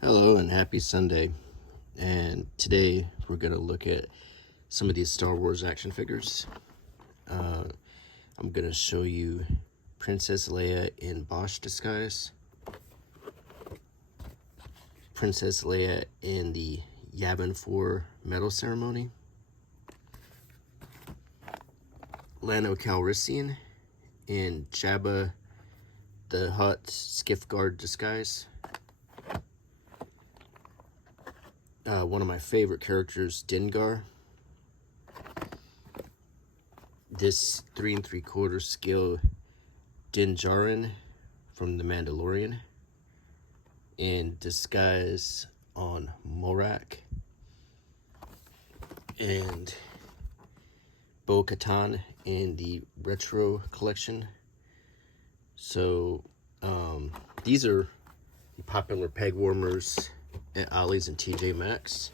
Hello and happy Sunday. And today we're going to look at some of these Star Wars action figures. I'm going to show you Princess Leia in Boshh disguise, Princess Leia in the Yavin Medal Ceremony, Lando Calrissian in Jabba the Hutt Skiff disguise. One of my favorite characters, Dengar. This 3 3/4 scale Djarin from the Mandalorian in disguise on Morak, and Bo-Katan in the retro collection. So these are the popular peg warmers at Ollie's and TJ Maxx.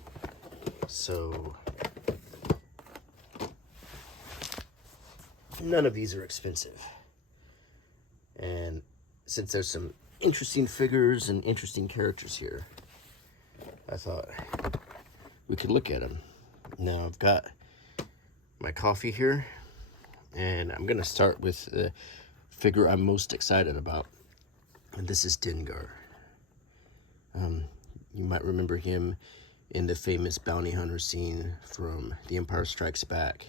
So none of these are expensive. And since there's some interesting figures and interesting characters here, I thought we could look at them. Now I've got my coffee here, and I'm going to start with the figure I'm most excited about. And this is Dengar. You might remember him in the famous bounty hunter scene from The Empire Strikes Back.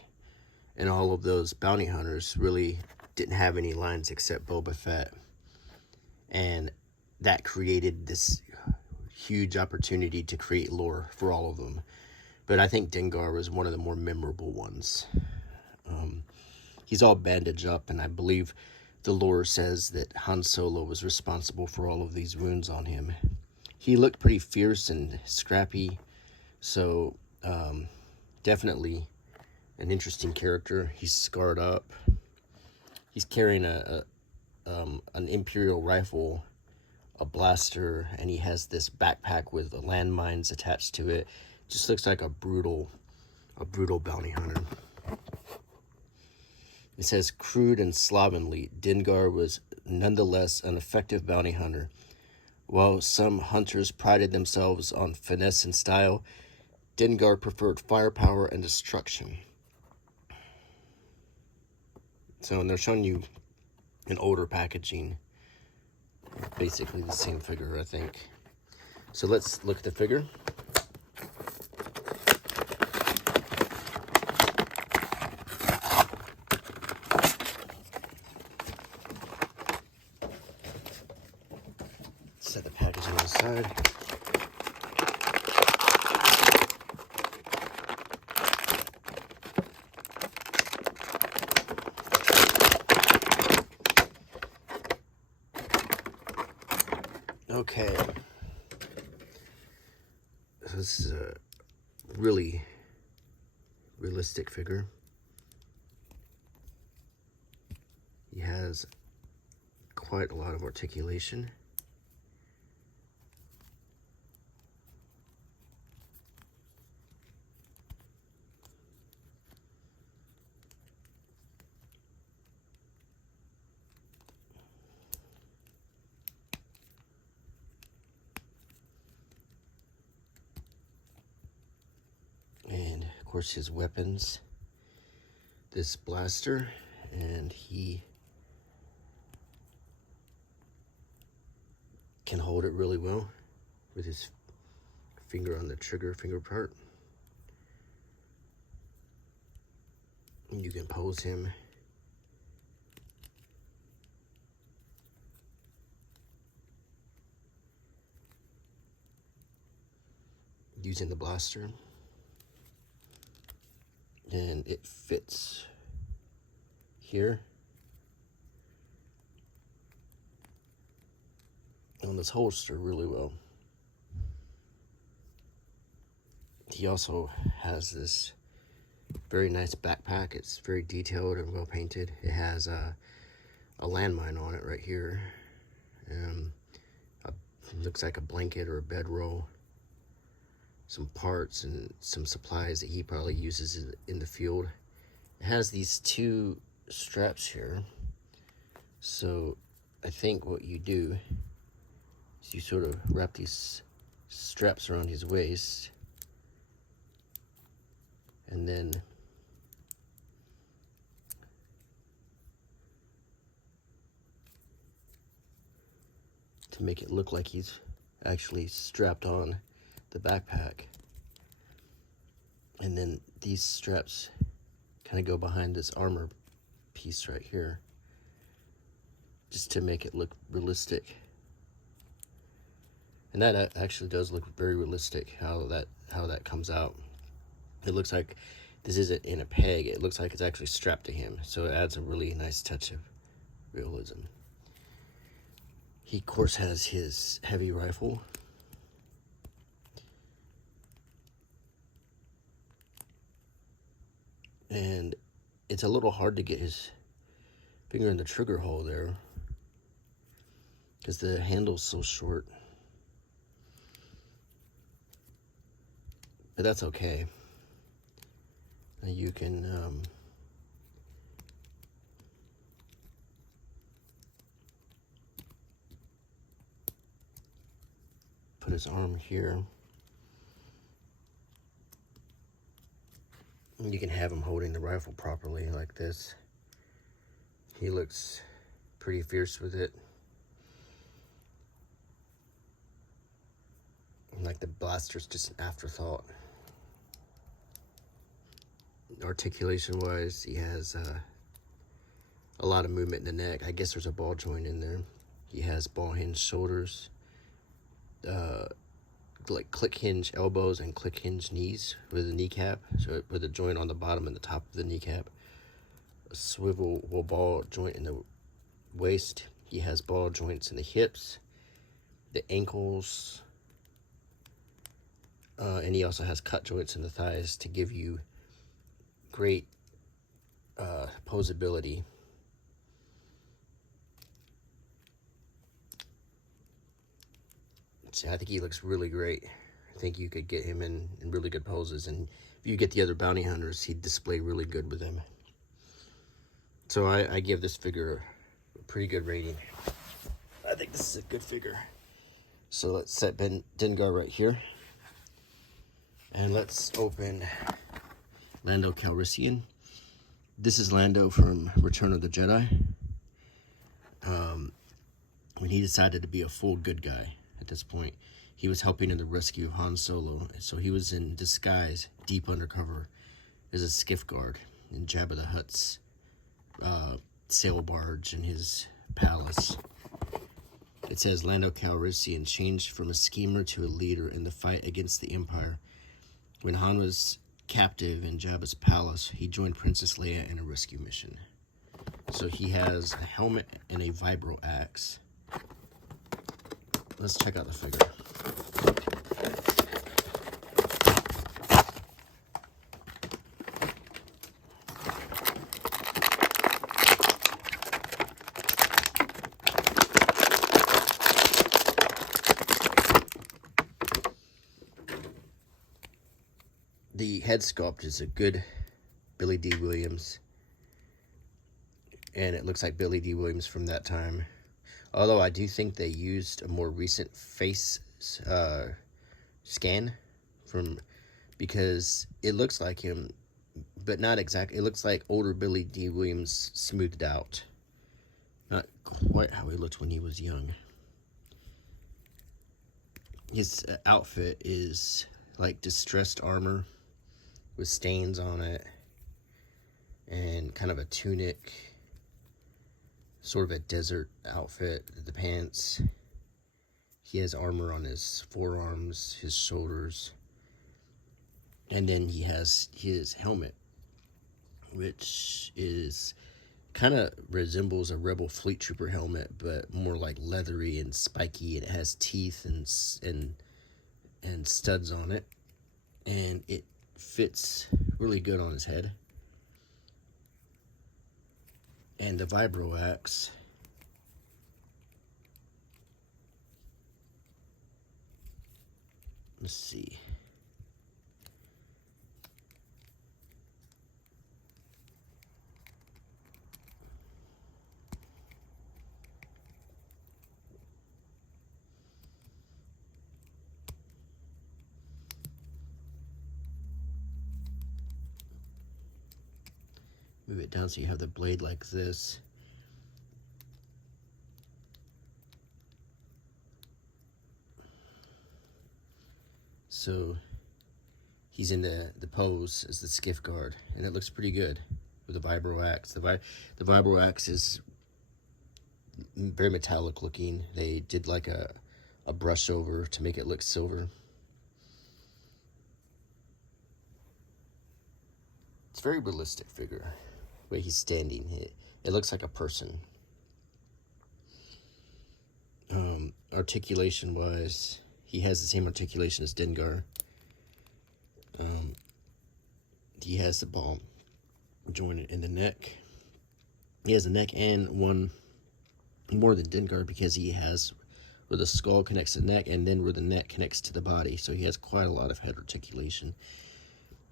And all of those bounty hunters really didn't have any lines except Boba Fett. And that created this huge opportunity to create lore for all of them. But I think Dengar was one of the more memorable ones. He's all bandaged up, and I believe the lore says that Han Solo was responsible for all of these wounds on him. He looked pretty fierce and scrappy, so definitely an interesting character. He's scarred up. He's carrying an Imperial rifle, a blaster, and he has this backpack with landmines attached to it. Just looks like a brutal bounty hunter. It says, crude and slovenly, Dengar was nonetheless an effective bounty hunter. While some hunters prided themselves on finesse and style, Dengar preferred firepower and destruction. So, and they're showing you an older packaging. Basically the same figure, I think. So let's look at the figure. Set the packaging aside. Okay. So this is a really realistic figure. He has quite a lot of articulation. And of course his weapons, this blaster, and he can hold it really well with his finger on the finger part. You can pose him using the blaster, and it fits here on this holster really well. He also has this very nice backpack. It's very detailed and well painted. It has a landmine on it right here. Looks like a blanket or a bedroll. Some parts and some supplies that he probably uses in the field. It has these two straps here. So I think what you do is you sort of wrap these straps around his waist, and then to make it look like he's actually strapped on the backpack. And then these straps kind of go behind this armor piece right here, just to make it look realistic. And that actually does look very realistic, how that comes out. It looks like this isn't in a peg, it looks like it's actually strapped to him, so it adds a really nice touch of realism. He of course has his heavy rifle, and it's a little hard to get his finger in the trigger hole there because the handle's so short. But that's okay. You can put his arm here. And you can have him holding the rifle properly like this. He looks pretty fierce with it. Like the blaster's just an afterthought. Articulation wise, he has a lot of movement in the neck. I guess there's a ball joint in there. He has ball hinge shoulders, like click hinge elbows and click hinge knees with a kneecap, so with a joint on the bottom and the top of the kneecap. A swivel ball joint in the waist. He has ball joints in the hips, the ankles, and he also has cut joints in the thighs to give you great posability. So I think he looks really great. I think you could get him in really good poses, and if you get the other bounty hunters, he'd display really good with them. So I give this figure a pretty good rating. I think this is a good figure. So let's set Dengar right here. And let's open Lando Calrissian. This is Lando from Return of the Jedi. When he decided to be a full good guy at this point, he was helping in the rescue of Han Solo. So he was in disguise, deep undercover, as a skiff guard in Jabba the Hutt's sail barge in his palace. It says Lando Calrissian changed from a schemer to a leader in the fight against the Empire. When Han was captive in Jabba's palace, he joined Princess Leia in a rescue mission. So he has a helmet and a vibro axe. Let's check out the figure. The head sculpt is a good Billy D. Williams, and it looks like Billy D. Williams from that time. Although I do think they used a more recent face scan because it looks like him, but not exactly. It looks like older Billy D. Williams smoothed out. Not quite how he looked when he was young. His outfit is like distressed armor with stains on it, and kind of a tunic, sort of a desert outfit. The pants, he has armor on his forearms, his shoulders, and then he has his helmet, which is kind of resembles a Rebel Fleet Trooper helmet, but more like leathery and spiky. It has teeth and studs on it, and it fits really good on his head. And the vibro axe, let's see. move it down so you have the blade like this. So he's in the pose as the skiff guard, and it looks pretty good with the vibro axe. The vibro axe is very metallic looking. They did like a brush over to make it look silver. It's a very realistic figure. The way he's standing, it looks like a person. Articulation wise, he has the same articulation as Dengar. He has the ball jointed in the neck. He has the neck and one more than Dengar, because he has where the skull connects to the neck and then where the neck connects to the body. So he has quite a lot of head articulation.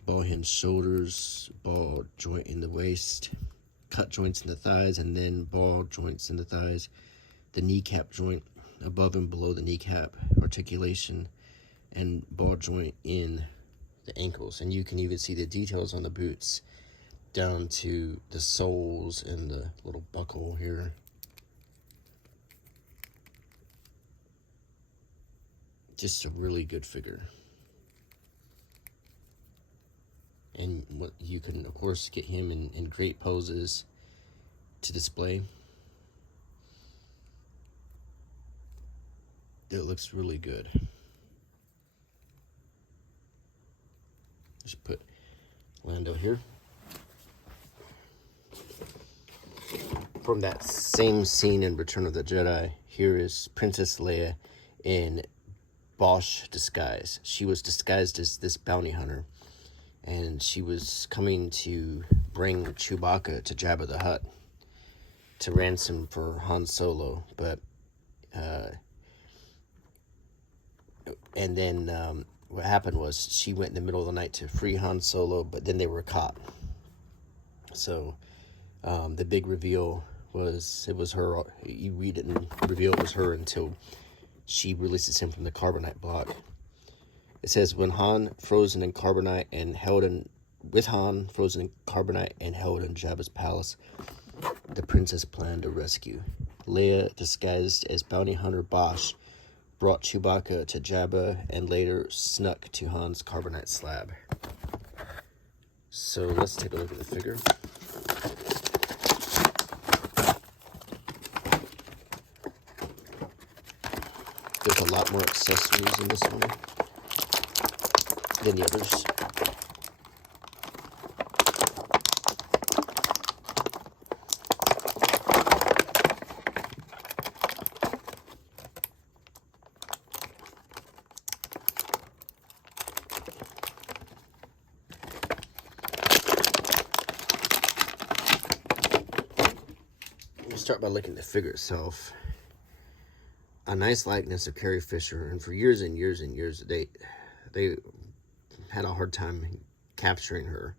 Ball hinge shoulders, ball joint in the waist, cut joints in the thighs, and then ball joints in the thighs. The kneecap joint above and below the kneecap articulation, and ball joint in the ankles. And you can even see the details on the boots down to the soles and the little buckle here. Just a really good figure. And what you can, of course, get him in great poses to display. It looks really good. Just put Lando here. From that same scene in Return of the Jedi, here is Princess Leia in Boshh disguise. She was disguised as this bounty hunter, and she was coming to bring Chewbacca to Jabba the Hutt to ransom for Han Solo, but and then what happened was she went in the middle of the night to free Han Solo, but then they were caught. So the big reveal was it was her. We didn't reveal it was her until she releases him from the carbonite block. It says, when Han frozen in carbonite and held in Jabba's palace, the princess planned a rescue. Leia, disguised as bounty hunter Boshh, brought Chewbacca to Jabba and later snuck to Han's carbonite slab. So let's take a look at the figure. There's a lot more accessories in this one than the others. We'll start by looking at the figure itself. A nice likeness of Carrie Fisher, and for years and years and years they had a hard time capturing her,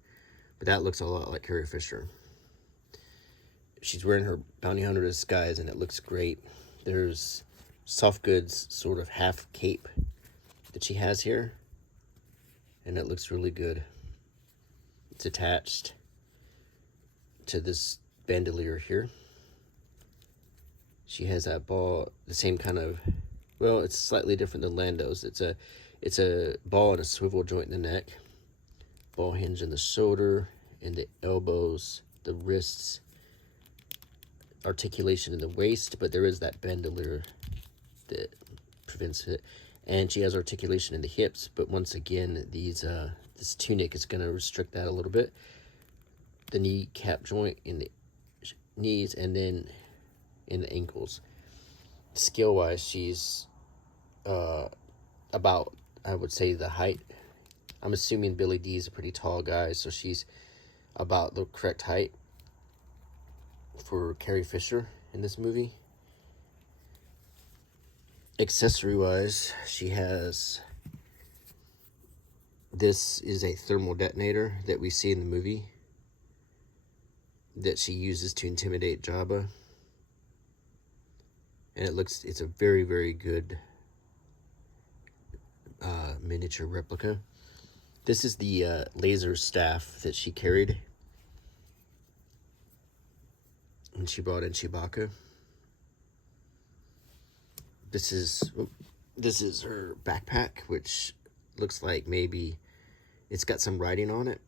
but that looks a lot like Carrie Fisher. She's wearing her bounty hunter disguise, and it looks great. There's soft goods sort of half cape that she has here, and it looks really good. It's attached to this bandolier here. She has that ball, the same kind of, well, it's slightly different than Lando's. It's a ball and a swivel joint in the neck, ball hinge in the shoulder, in the elbows, the wrists, articulation in the waist, but there is that bandolier that prevents it. And she has articulation in the hips, but once again, this tunic is going to restrict that a little bit. The kneecap joint in the knees, and then in the ankles. Scale wise, she's about, I would say, the height. I'm assuming Billy D is a pretty tall guy, so she's about the correct height for Carrie Fisher in this movie. Accessory wise, she has, this is a thermal detonator that we see in the movie that she uses to intimidate Jabba. And it's a very, very good miniature replica. This is the laser staff that she carried. when she brought in Chewbacca. This is her backpack, which looks like maybe it's got some writing on it,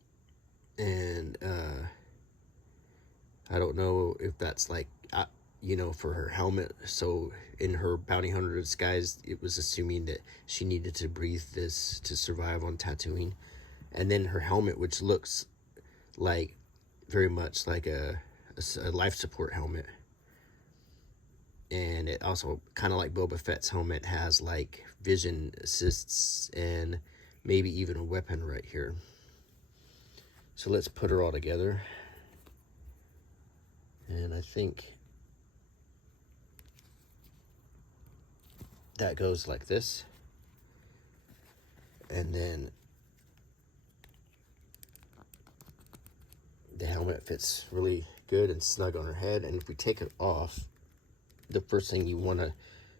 and I don't know if that's like for her helmet. So in her bounty hunter disguise, it was assuming that she needed to breathe this to survive on Tatooine. And then her helmet, which looks like very much like a life support helmet. And it also, kind of like Boba Fett's helmet, has like vision assists and maybe even a weapon right here. So let's put her all together. And I think that goes like this. And then the helmet fits really good and snug on her head. And if we take it off, the first thing you want to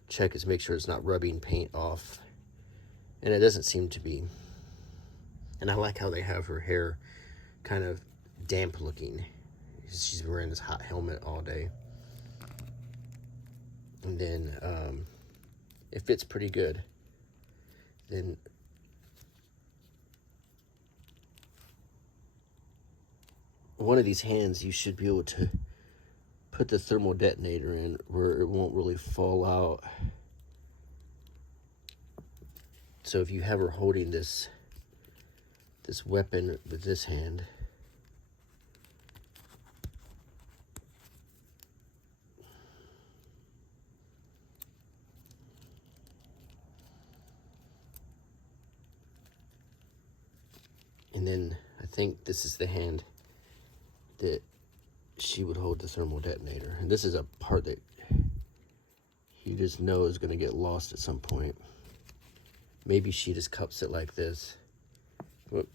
check is make sure it's not rubbing paint off. And it doesn't seem to be. And I like how they have her hair kind of damp looking. She's wearing this hot helmet all day. And then it fits pretty good. Then one of these hands you should be able to put the thermal detonator in where it won't really fall out. So if you have her holding this weapon with this hand, and then I think this is the hand that she would hold the thermal detonator. And this is a part that you just know is going to get lost at some point. Maybe she just cups it like this. Whoop.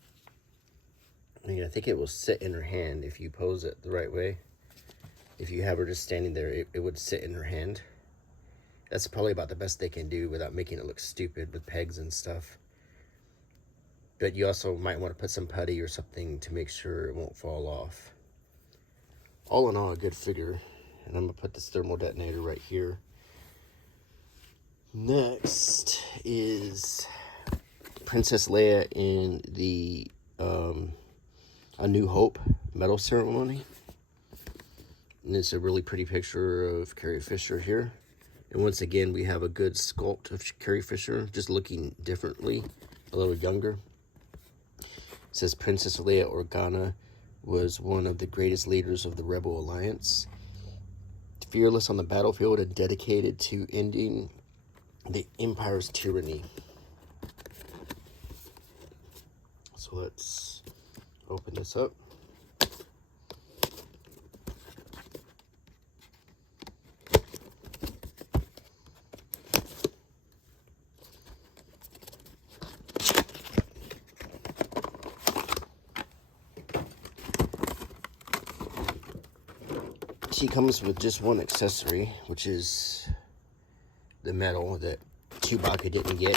I mean, I think it will sit in her hand if you pose it the right way. If you have her just standing there, it would sit in her hand. That's probably about the best they can do without making it look stupid with pegs and stuff. But you also might want to put some putty or something to make sure it won't fall off. All in all, a good figure. And I'm going to put this thermal detonator right here. Next is Princess Leia in the A New Hope medal ceremony. And it's a really pretty picture of Carrie Fisher here. And once again, we have a good sculpt of Carrie Fisher, just looking differently, a little younger. It says Princess Leia Organa was one of the greatest leaders of the Rebel Alliance, fearless on the battlefield and dedicated to ending the Empire's tyranny. So let's open this up. She comes with just one accessory, which is the medal that Chewbacca didn't get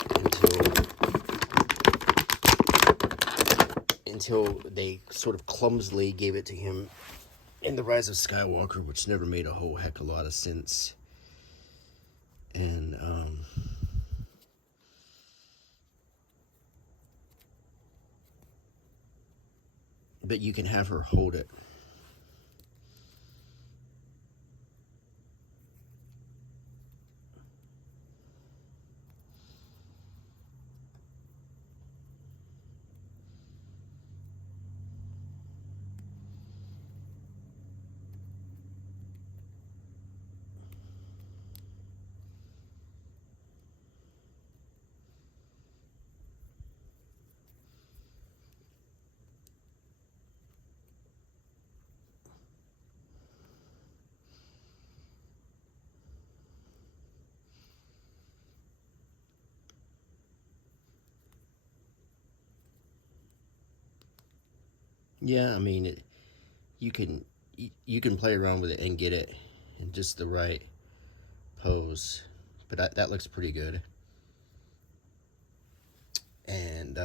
until they sort of clumsily gave it to him in The Rise of Skywalker, which never made a whole heck of a lot of sense. And but you can have her hold it. Yeah, I mean, you can play around with it and get it in just the right pose, but that looks pretty good. And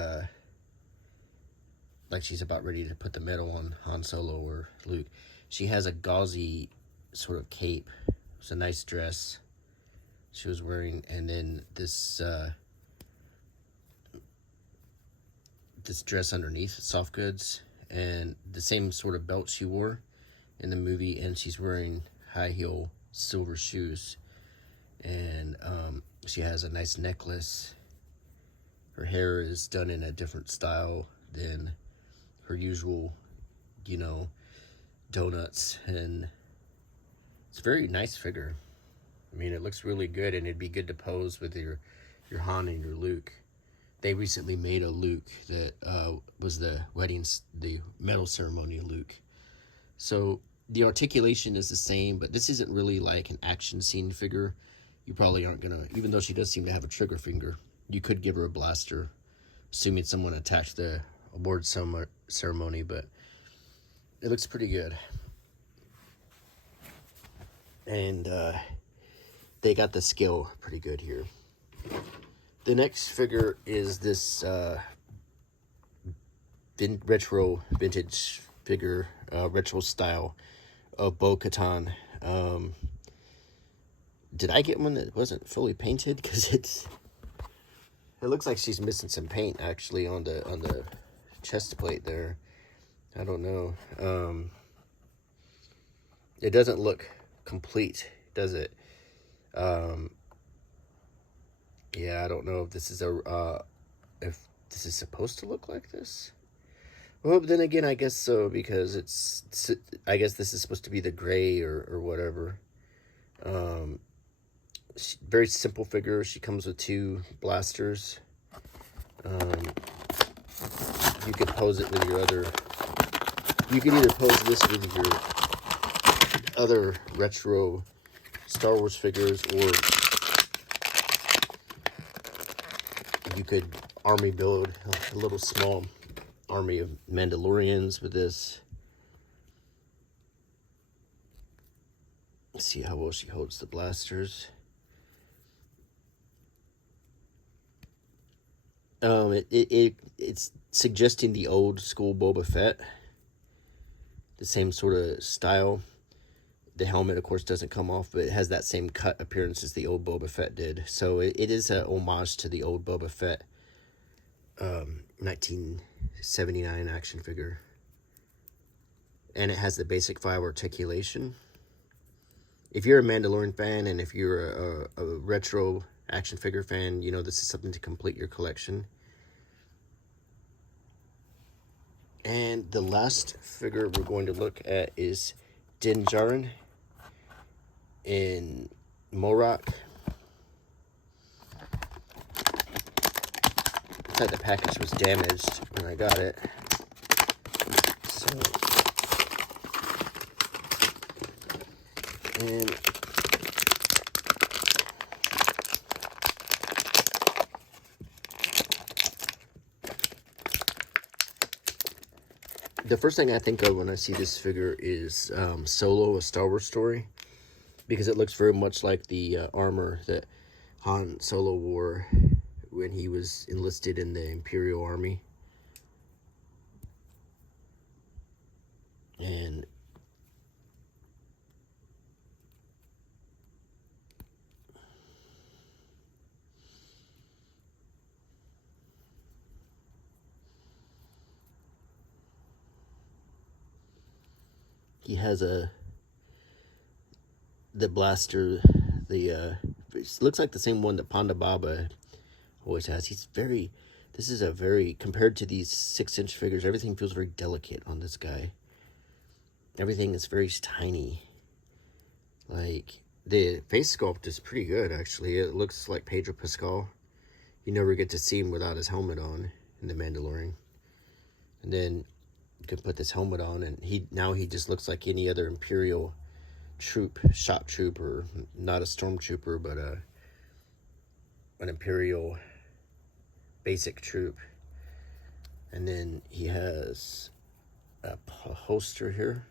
like she's about ready to put the medal on Han Solo or Luke. She has a gauzy sort of cape. It was a nice dress she was wearing, and then this this dress underneath, soft goods, and the same sort of belt she wore in the movie, and she's wearing high heel silver shoes, and she has a nice necklace. Her hair is done in a different style than her usual, you know, donuts, and it's a very nice figure. I mean, it looks really good, and it'd be good to pose with your Han and your Luke. They recently made a Luke that was the medal ceremony Luke. So the articulation is the same, but this isn't really like an action scene figure. You probably aren't gonna, even though she does seem to have a trigger finger, you could give her a blaster, assuming someone attacked the award ceremony, but it looks pretty good. And they got the scale pretty good here. The next figure is this retro vintage figure, retro style of Bo-Katan. Did I get one that wasn't fully painted? Because it looks like she's missing some paint actually on the chest plate there. I don't know. It doesn't look complete, does it? Yeah, I don't know if this is if this is supposed to look like this. Well, then again, I guess so, because I guess this is supposed to be the gray or whatever. Very simple figure. She comes with 2 blasters. You could pose it with your other. You could either pose this with your other retro Star Wars figures, or you could army build a little small army of Mandalorians with this. Let's see how well she holds the blasters. It's suggesting the old school Boba Fett, the same sort of style. The helmet, of course, doesn't come off, but it has that same cut appearance as the old Boba Fett did. So it is an homage to the old Boba Fett 1979 action figure. And it has the basic 5 articulation. If you're a Mandalorian fan, and if you're a retro action figure fan, you know this is something to complete your collection. And the last figure we're going to look at is Djarin Morak. I thought the package was damaged when I got it. So, and the first thing I think of when I see this figure is Solo, A Star Wars Story, because it looks very much like the armor that Han Solo wore when he was enlisted in the Imperial Army. And he has the blaster, it looks like the same one that Ponda Baba always has. This is a very, compared to these 6-inch figures, everything feels very delicate on this guy. Everything is very tiny. Like, the face sculpt is pretty good, actually. It looks like Pedro Pascal. You never get to see him without his helmet on in The Mandalorian. And then you can put this helmet on, and he just looks like any other Imperial shock trooper. Not a stormtrooper, but an Imperial basic troop. And then he has a holster here.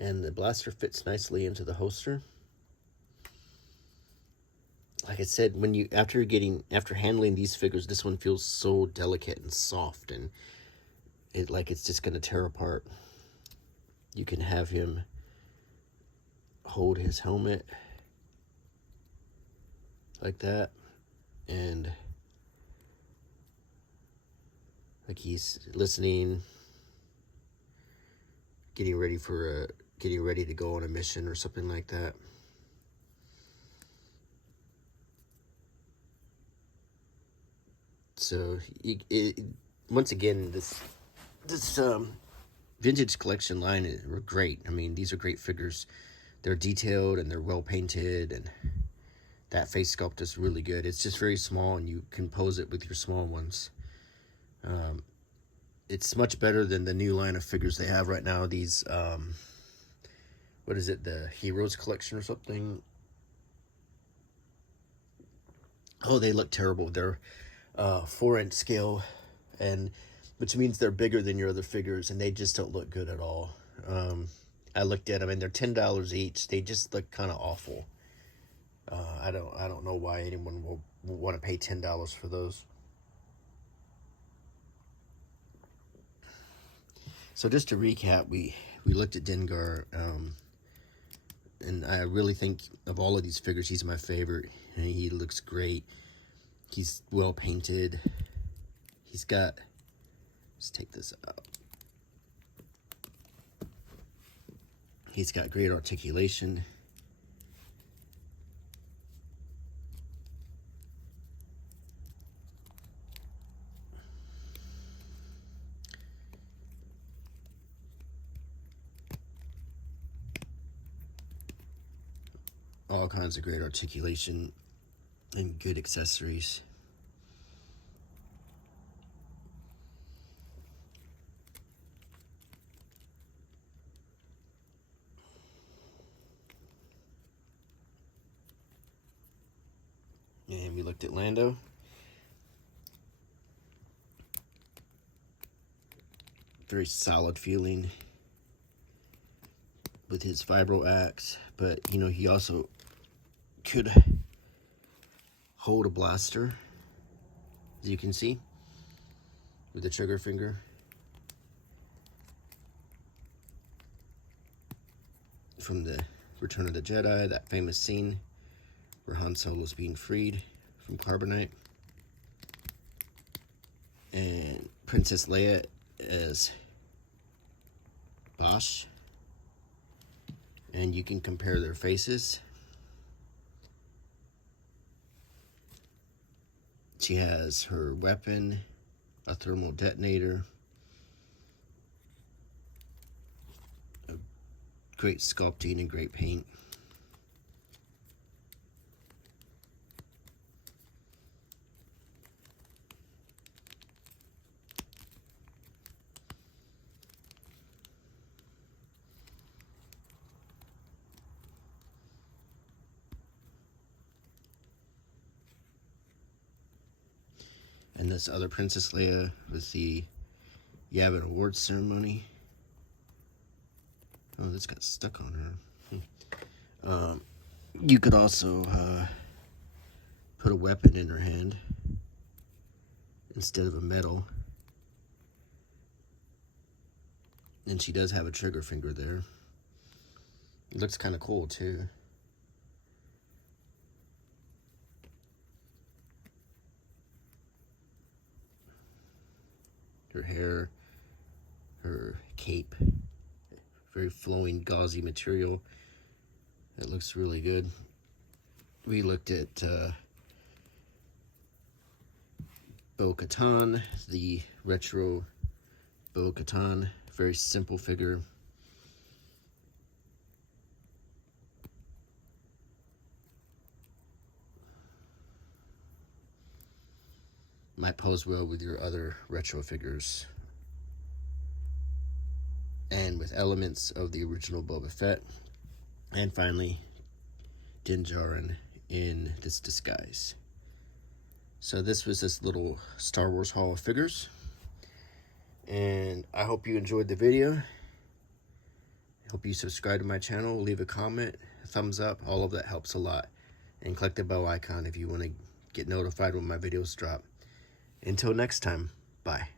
And the blaster fits nicely into the holster. Like I said, after handling these figures, this one feels so delicate and soft, and it's just gonna tear apart. You can have him hold his helmet like that, and like he's listening, getting ready to go on a mission or something like that. So once again, this vintage collection line are great. I mean, these are great figures. They're detailed and they're well painted, and that face sculpt is really good. It's just very small, and you can pose it with your small ones. It's much better than the new line of figures they have right now. These, what is it, the Heroes collection or something? Oh, they look terrible. They're 4-inch scale, and which means they're bigger than your other figures, and they just don't look good at all. I looked at them, and they're $10 each. They just look kind of awful. I don't know why anyone will want to pay $10 for those. So just to recap, we looked at Dengar, and I really think of all of these figures, he's my favorite. And he looks great. He's well painted. He's got, let's take this out. He's got great articulation. All kinds of great articulation and good accessories. And we looked at Lando. Very solid feeling with his vibro axe, but you know, he also could hold a blaster, as you can see, with the trigger finger. From the Return of the Jedi, that famous scene where Han Solo's being freed from Carbonite. And Princess Leia as Boshh. And you can compare their faces. She has her weapon, a thermal detonator, a great sculpting and great paint. And this other Princess Leia with the Yavin Award Ceremony. Oh, this got stuck on her. You could also put a weapon in her hand instead of a medal. And she does have a trigger finger there. It looks kind of cool too. Her hair, her cape, very flowing, gauzy material. It looks really good. We looked at Bo-Katan, the retro Bo-Katan, very simple figure. Might pose well with your other retro figures. And with elements of the original Boba Fett. And finally, Djarin in this disguise. So this was this little Star Wars haul of figures. And I hope you enjoyed the video. I hope you subscribe to my channel, leave a comment, a thumbs up, all of that helps a lot. And click the bell icon if you want to get notified when my videos drop. Until next time, bye.